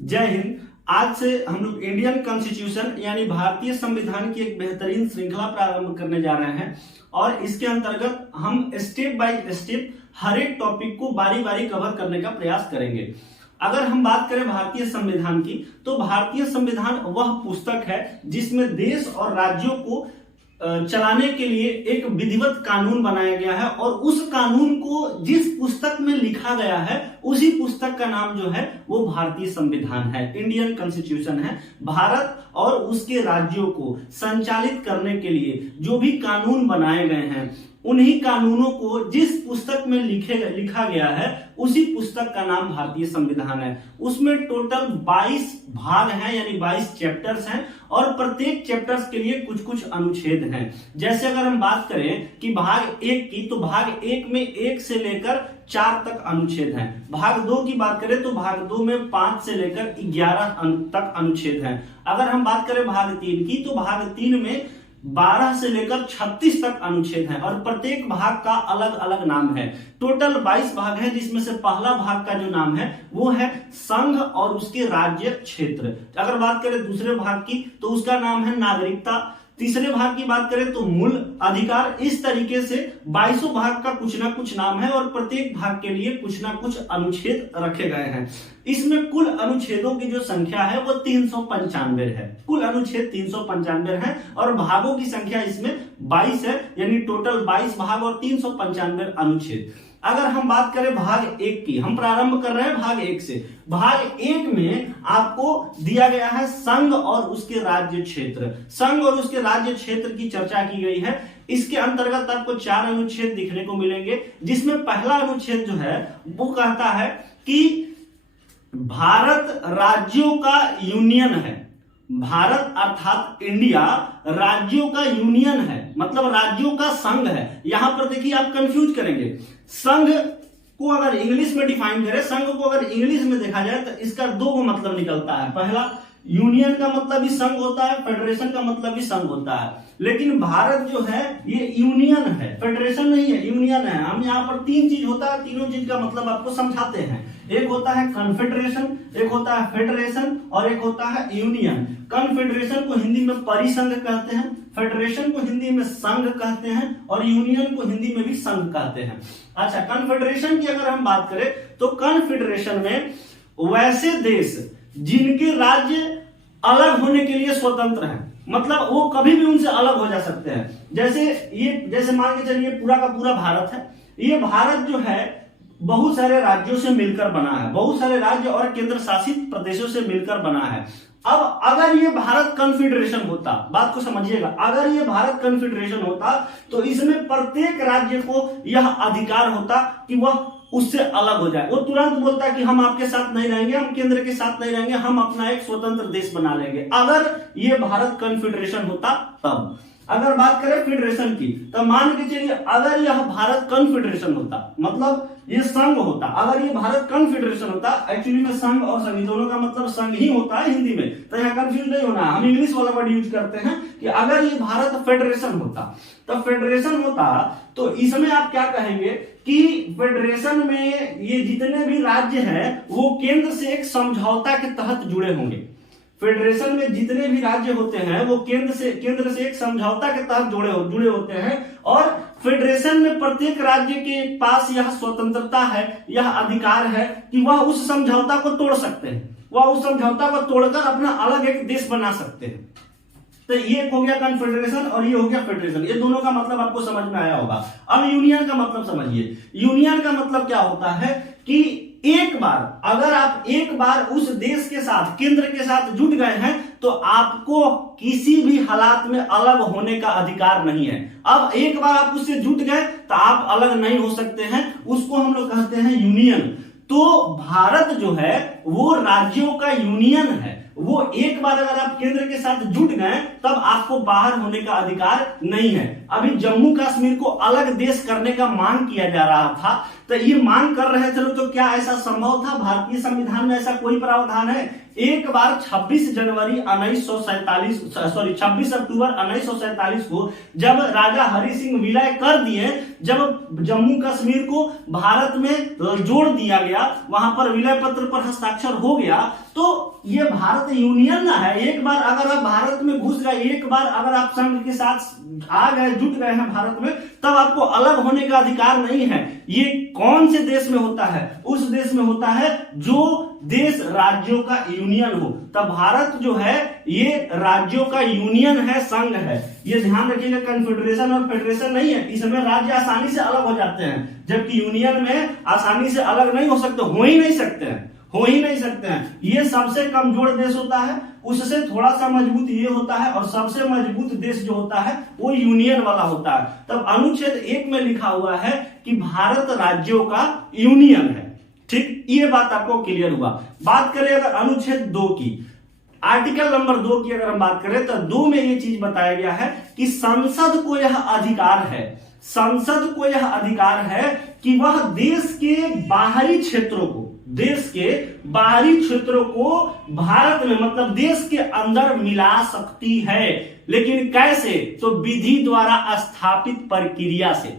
जय हिंद। आज से हम लोग इंडियन कॉन्स्टिट्यूशन यानी भारतीय संविधान की एक बेहतरीन श्रृंखला प्रारंभ करने जा रहे हैं और इसके अंतर्गत हम स्टेप बाय स्टेप हर एक टॉपिक को बारी बारी कवर करने का प्रयास करेंगे। अगर हम बात करें भारतीय संविधान की, तो भारतीय संविधान वह पुस्तक है जिसमें देश और राज्यों को चलाने के लिए एक विधिवत कानून बनाया गया है और उस कानून को जिस पुस्तक में लिखा गया है उसी पुस्तक का नाम जो है वो भारतीय संविधान है, इंडियन कॉन्स्टिट्यूशन है। भारत और उसके राज्यों को संचालित करने के लिए जो भी कानून बनाए गए हैं उन्हीं कानूनों को जिस पुस्तक में लिखा गया है उसी पुस्तक का नाम भारतीय संविधान है। उसमें टोटल 22 भाग हैं यानी 22 चैप्टर्स हैं और प्रत्येक चैप्टर्स के लिए कुछ कुछ अनुच्छेद हैं। जैसे अगर हम बात करें कि भाग 1 की, तो भाग 1 में 1 से लेकर 4 तक अनुच्छेद हैं। भाग 2 की बात करें तो भाग 2 में 5 से लेकर 11 तक अनुच्छेद हैं। अगर हम बात करें भाग 3 की, तो भाग 3 में 12 से लेकर 36 तक अनुच्छेद हैं और प्रत्येक भाग का अलग अलग नाम है। टोटल 22 भाग हैं, जिसमें से पहला भाग का जो नाम है वो है संघ और उसके राज्य क्षेत्र। अगर बात करें दूसरे भाग की, तो उसका नाम है नागरिकता। तीसरे भाग की बात करें तो मूल अधिकार। इस तरीके से 22 भाग का कुछ ना कुछ नाम है और प्रत्येक भाग के लिए कुछ ना कुछ अनुच्छेद रखे गए हैं। इसमें कुल अनुच्छेदों की जो संख्या है वो 395 है। कुल अनुच्छेद 395 है और भागों की संख्या इसमें 22 है, यानी टोटल 22 भाग और 395 अनुच्छेद। अगर हम बात करें भाग 1 की, हम प्रारंभ कर रहे हैं भाग 1 से। भाग 1 में आपको दिया गया है संघ और उसके राज्य क्षेत्र। संघ और उसके राज्य क्षेत्र की चर्चा की गई है। इसके अंतर्गत आपको 4 अनुच्छेद दिखने को मिलेंगे, जिसमें पहला अनुच्छेद जो है वो कहता है कि भारत राज्यों का यूनियन है। भारत अर्थात इंडिया राज्यों का यूनियन है, मतलब राज्यों का संघ है। यहां पर देखिए आप कंफ्यूज करेंगे। संघ को अगर इंग्लिश में डिफाइन करें, संघ को अगर इंग्लिश में देखा जाए तो इसका 2 मतलब निकलता है। पहला, यूनियन का मतलब भी संघ होता है, फेडरेशन का मतलब भी संघ होता है। लेकिन भारत जो है ये यूनियन है, फेडरेशन नहीं है, यूनियन है। हम यहाँ पर 3 चीज होता है, तीनों चीज का मतलब आपको समझाते हैं। एक होता है कन्फेडरेशन, एक होता है फेडरेशन और एक होता है यूनियन। कन्फेडरेशन को हिंदी में परिसंघ कहते हैं, फेडरेशन को हिंदी में संघ कहते हैं और यूनियन को हिंदी में भी संघ कहते हैं। अच्छा, कन्फेडरेशन की अगर हम बात करें तो कन्फेडरेशन में वैसे देश जिनके राज्य अलग होने के लिए स्वतंत्र हैं, मतलब वो कभी भी उनसे अलग हो जा सकते हैं। जैसे मान के चलिए पूरा का पूरा भारत है। ये भारत जो है बहुत सारे राज्यों से मिलकर बना है, बहुत सारे राज्य और केंद्र शासित प्रदेशों से मिलकर बना है। अब अगर ये भारत कन्फेडरेशन होता, बात को समझिएगा, अगर ये भारत कन्फेडरेशन होता तो इसमें प्रत्येक राज्य को यह अधिकार होता कि वह उससे अलग हो जाए। वो तुरंत बोलता कि हम आपके साथ नहीं रहेंगे, हम केंद्र के साथ नहीं रहेंगे, हम अपना एक स्वतंत्र देश बना लेंगे। अगर ये भारत कन्फेडरेशन होता तब। अगर बात करें फेडरेशन की, तो मान के चलिए अगर यह भारत कन्फेडरेशन होता, मतलब ये संघ होता। अगर ये भारत कन्फेडरेशन होता, एक्चुअली में संघ और संघ दोनों का मतलब संघ ही होता है हिंदी में, तो यहाँ कंफ्यूज नहीं होना। हम इंग्लिश वाला वर्ड यूज करते हैं कि अगर ये भारत फेडरेशन होता, तो फेडरेशन होता तो इसमें आप क्या कहेंगे कि फेडरेशन में ये जितने भी राज्य हैं वो केंद्र से एक समझौता के तहत जुड़े होंगे। फेडरेशन में जितने भी राज्य होते हैं वो केंद्र से एक समझौता के तहत जुड़े होते हैं और फेडरेशन में प्रत्येक राज्य के पास यह स्वतंत्रता है, यह अधिकार है कि वह उस समझौता को तोड़ सकते हैं, वह उस समझौता को तोड़कर अपना अलग एक देश बना सकते हैं। तो ये हो गया कन्फेडरेशन और ये हो गया फेडरेशन। ये दोनों का मतलब आपको समझ में आया होगा। अब यूनियन का मतलब समझिए। यूनियन का मतलब क्या होता है कि अगर आप एक बार उस देश के साथ, केंद्र के साथ जुट गए हैं तो आपको किसी भी हालात में अलग होने का अधिकार नहीं है। अब एक बार आप उससे जुट गए तो आप अलग नहीं हो सकते हैं, उसको हम लोग कहते हैं यूनियन। तो भारत जो है वो राज्यों का यूनियन है। वो एक बार अगर आप केंद्र के साथ जुट गए तब आपको बाहर होने का अधिकार नहीं है। अभी जम्मू कश्मीर को अलग देश करने का मांग किया जा रहा था, तो ये मांग कर रहे थे लोग, तो क्या ऐसा संभव था? भारतीय संविधान में ऐसा कोई प्रावधान है? एक बार 26 जनवरी 1947 सॉरी 26 अक्टूबर 1947 को जब राजा हरि सिंह विलय कर दिए, जब जम्मू कश्मीर को भारत में जोड़ दिया गया, वहां पर विलय पत्र पर हस्ताक्षर हो गया, तो ये भारत यूनियन ना है। एक बार अगर आप भारत में घुस गए, एक बार अगर आप संघ के साथ आ गए, जुट गए हैं भारत में, तब आपको अलग होने का अधिकार नहीं है। ये कौन से देश में होता है? उस देश में होता है जो देश राज्यों का यूनियन हो। तब भारत जो है ये राज्यों का यूनियन है, संघ है। ये ध्यान रखिएगा, कन्फेडरेशन और फेडरेशन नहीं है। इसमें राज्य आसानी से अलग हो जाते हैं, जबकि यूनियन में आसानी से अलग नहीं हो सकते, हो ही नहीं सकते हैं। ये सबसे कमजोर देश होता है, उससे थोड़ा सा मजबूत ये होता है, और सबसे मजबूत देश जो होता है वो यूनियन वाला होता है। तब अनुच्छेद 1 में लिखा हुआ है कि भारत राज्यों का यूनियन है। ठीक, ये बात आपको क्लियर हुआ। बात करें अगर अनुच्छेद 2 की, आर्टिकल नंबर 2 की अगर हम बात करें तो 2 में ये चीज बताया गया है कि संसद को यह अधिकार है, संसद को यह अधिकार है कि वह देश के बाहरी क्षेत्रों को, देश के बाहरी क्षेत्रों को भारत में मतलब देश के अंदर मिला सकती है। लेकिन कैसे? तो विधि द्वारा स्थापित प्रक्रिया से।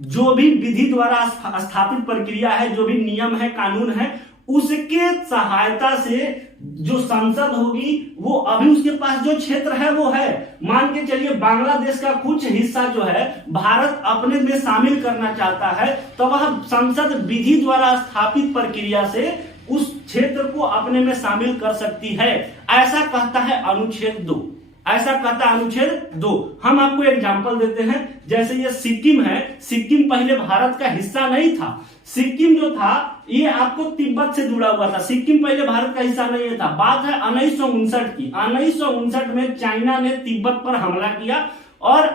जो भी विधि द्वारा स्थापित प्रक्रिया है, जो भी नियम है, कानून है, उसके सहायता से जो संसद होगी वो अभी उसके पास जो क्षेत्र है वो है। मान के चलिए बांग्लादेश का कुछ हिस्सा जो है भारत अपने में शामिल करना चाहता है, तो वह संसद विधि द्वारा स्थापित प्रक्रिया से उस क्षेत्र को अपने में शामिल कर सकती है। ऐसा कहता है अनुच्छेद 2, ऐसा कहता है अनुच्छेद 2। हम आपको एग्जांपल देते हैं, जैसे ये सिक्किम है, सिक्किम पहले भारत का हिस्सा नहीं था। सिक्किम जो था ये आपको तिब्बत से जुड़ा हुआ था, सिक्किम पहले भारत का हिस्सा नहीं था। बात है 1959 की। 1959 में चाइना ने तिब्बत पर हमला किया, और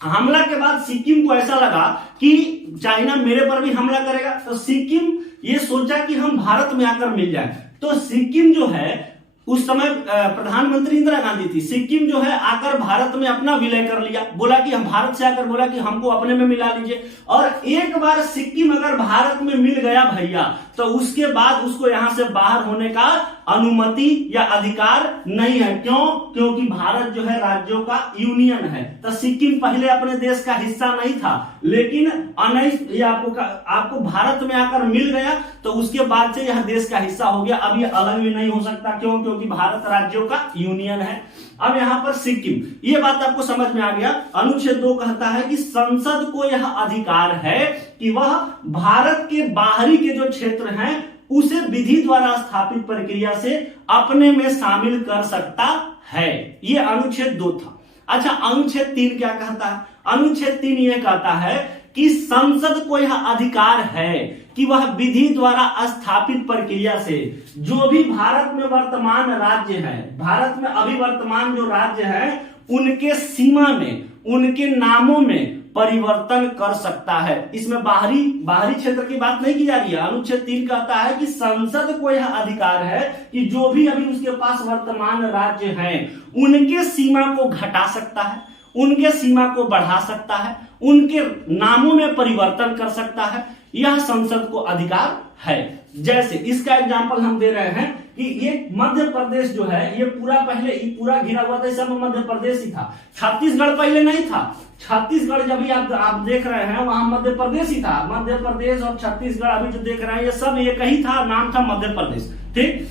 हमला के बाद सिक्किम को ऐसा लगा कि चाइना मेरे पर भी हमला करेगा, तो सिक्किम ये सोचा कि हम भारत में आकर मिल जाए। तो सिक्किम जो है, उस समय प्रधानमंत्री इंदिरा गांधी थी, सिक्किम जो है आकर भारत में अपना विलय कर लिया, बोला कि हम भारत से आकर बोला कि हमको अपने में मिला लीजिए। और एक बार सिक्किम अगर भारत में मिल गया भैया, तो उसके बाद उसको यहां से बाहर होने का अनुमति या अधिकार नहीं है। क्यों? क्योंकि भारत जो है राज्यों का यूनियन है। तो सिक्किम पहले अपने देश का हिस्सा नहीं था, लेकिन आपको भारत में आकर मिल गया, तो उसके बाद से यह देश का हिस्सा हो गया। अब ये अलग भी नहीं हो सकता। क्यों? क्योंकि भारत राज्यों का यूनियन है। अब यहां पर सिक्किम, ये बात आपको समझ में आ गया। अनुच्छेद 2 कहता है कि संसद को यह अधिकार है कि वह भारत के बाहरी के जो क्षेत्र हैं उसे विधि द्वारा स्थापित प्रक्रिया से अपने में शामिल कर सकता है। ये अनुच्छेद 2 था। अच्छा, अनुच्छेद 3 क्या कहता है? अनुच्छेद 3 यह कहता है कि संसद को यह अधिकार है कि वह विधि द्वारा स्थापित प्रक्रिया से जो भी भारत में वर्तमान राज्य है, भारत में अभी वर्तमान जो राज्य है, उनके सीमा में, उनके नामों में परिवर्तन कर सकता है। इसमें बाहरी क्षेत्र की बात नहीं की जा रही है। अनुच्छेद 3 कहता है कि संसद को यह अधिकार है कि जो भी अभी उसके पास वर्तमान राज्य हैं, उनके सीमा को घटा सकता है, उनके सीमा को बढ़ा सकता है, उनके नामों में परिवर्तन कर सकता है। यह संसद को अधिकार है। जैसे इसका एग्जांपल हम दे रहे हैं कि ये मध्य प्रदेश जो है, ये पहले पूरा घिरा हुआ था, सब मध्य प्रदेश ही था। छत्तीसगढ़ पहले नहीं था। छत्तीसगढ़ जब भी आप देख रहे हैं, वहां मध्य प्रदेश ही था। मध्य प्रदेश और छत्तीसगढ़ अभी जो देख रहे हैं, ये सब एक ही था, नाम था मध्य प्रदेश। ठीक,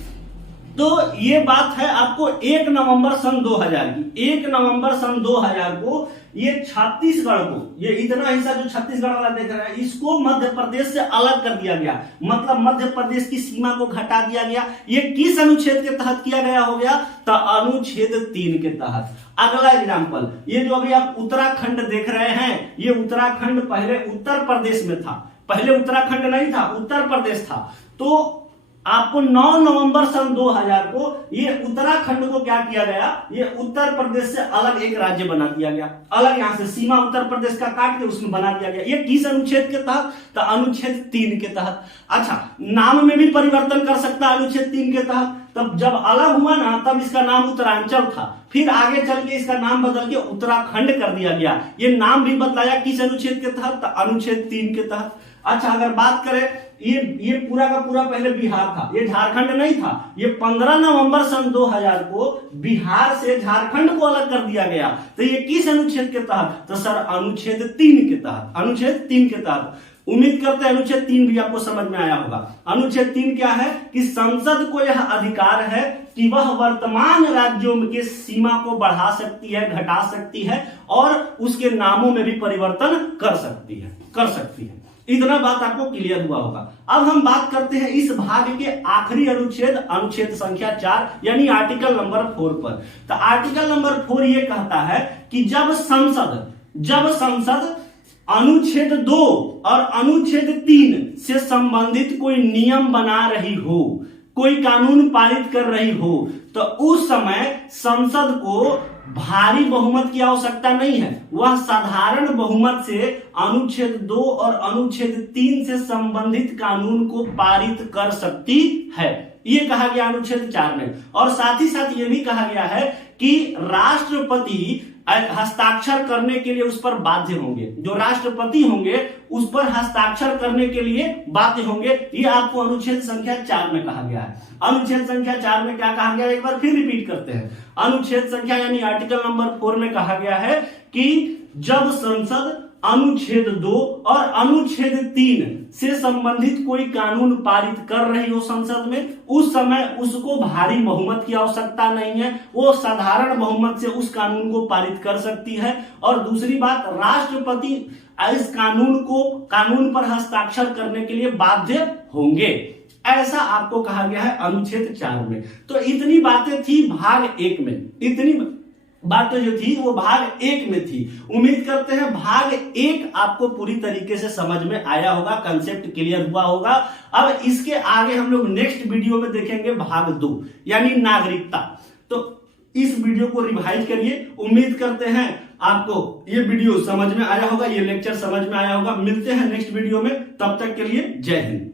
तो ये बात है आपको 1 नवंबर सन 2000 की। 1 नवंबर सन 2000 को ये छत्तीसगढ़ को, ये इतना हिस्सा जो छत्तीसगढ़ वाला देख रहा है, इसको मध्य प्रदेश से अलग कर दिया गया। मतलब मध्य प्रदेश की सीमा को घटा दिया गया। ये किस अनुच्छेद के तहत किया गया हो गया? तो अनुच्छेद 3 के तहत। अगला एग्जांपल, ये जो अभी आप उत्तराखंड देख रहे हैं, ये उत्तराखंड पहले उत्तर प्रदेश में था। पहले उत्तराखंड नहीं था, उत्तर प्रदेश था। तो आपको 9 नवंबर सन 2000 को ये उत्तराखंड को क्या किया गया? ये उत्तर प्रदेश से अलग एक राज्य बना दिया गया। अलग यहां से सीमा उत्तर प्रदेश का काट के उसमें बना दिया गया। ये किस अनुच्छेद के तहत? तो अनुच्छेद 3 के तहत। अच्छा, नाम में भी परिवर्तन कर सकता है अनुच्छेद 3 के तहत। तब जब अलग हुआ ना, तब इसका नाम उत्तरांचल था, फिर आगे चल के इसका नाम बदल के उत्तराखंड कर दिया गया। ये नाम भी बदलाया किस अनुच्छेद के तहत? तो अनुच्छेद 3 के तहत। अच्छा, अगर बात करें ये पूरा का पूरा पहले बिहार था, ये झारखंड नहीं था। ये 15 नवंबर सन 2000 को बिहार से झारखंड को अलग कर दिया गया। तो ये किस अनुच्छेद के तहत? तो सर अनुच्छेद 3 के तहत, अनुच्छेद 3 के तहत। उम्मीद करते हैं अनुच्छेद 3 भी आपको समझ में आया होगा। अनुच्छेद 3 क्या है कि संसद को यह अधिकार है कि वह वर्तमान राज्यों के सीमा को बढ़ा सकती है, घटा सकती है और उसके नामों में भी परिवर्तन कर सकती है। इतना बात आपको क्लियर हुआ होगा। अब हम बात करते हैं इस भाग के आखिरी अनुच्छेद, अनुच्छेद संख्या 4 यानी आर्टिकल नंबर 4 पर। तो आर्टिकल नंबर 4 ये कहता है कि जब संसद अनुच्छेद 2 और अनुच्छेद 3 से संबंधित कोई नियम बना रही हो, कोई कानून पारित कर रही हो, तो उस समय संसद को भारी बहुमत की आवश्यकता नहीं है। वह साधारण बहुमत से अनुच्छेद 2 और अनुच्छेद 3 से संबंधित कानून को पारित कर सकती है। ये कहा गया अनुच्छेद 4 में। और साथ ही साथ ये भी कहा गया है कि राष्ट्रपति हस्ताक्षर करने के लिए उस पर बाध्य होंगे। जो राष्ट्रपति होंगे उस पर हस्ताक्षर करने के लिए बाध्य होंगे। ये आपको अनुच्छेद संख्या 4 में कहा गया है। अनुच्छेद संख्या 4 में क्या कहा गया, एक बार फिर रिपीट करते हैं। अनुच्छेद संख्या यानी आर्टिकल नंबर 4 में कहा गया है कि जब संसद अनुच्छेद 2 और अनुच्छेद 3 से संबंधित कोई कानून पारित कर रही हो संसद में, उस समय उसको भारी बहुमत की आवश्यकता नहीं है। वो साधारण बहुमत से उस कानून को पारित कर सकती है। और दूसरी बात, राष्ट्रपति इस कानून पर हस्ताक्षर करने के लिए बाध्य होंगे। ऐसा आपको कहा गया है अनुच्छेद 4 में। तो इतनी बातें थी भाग 1 में, इतनी बातें जो थी वो भाग 1 में थी। उम्मीद करते हैं भाग 1 आपको पूरी तरीके से समझ में आया होगा, कंसेप्ट क्लियर हुआ होगा। अब इसके आगे हम लोग नेक्स्ट वीडियो में देखेंगे भाग 2 यानी नागरिकता। तो इस वीडियो को रिवाइज करिए। उम्मीद करते हैं आपको ये वीडियो समझ में आया होगा, ये लेक्चर समझ में आया होगा। मिलते हैं नेक्स्ट वीडियो में, तब तक के लिए जय हिंद।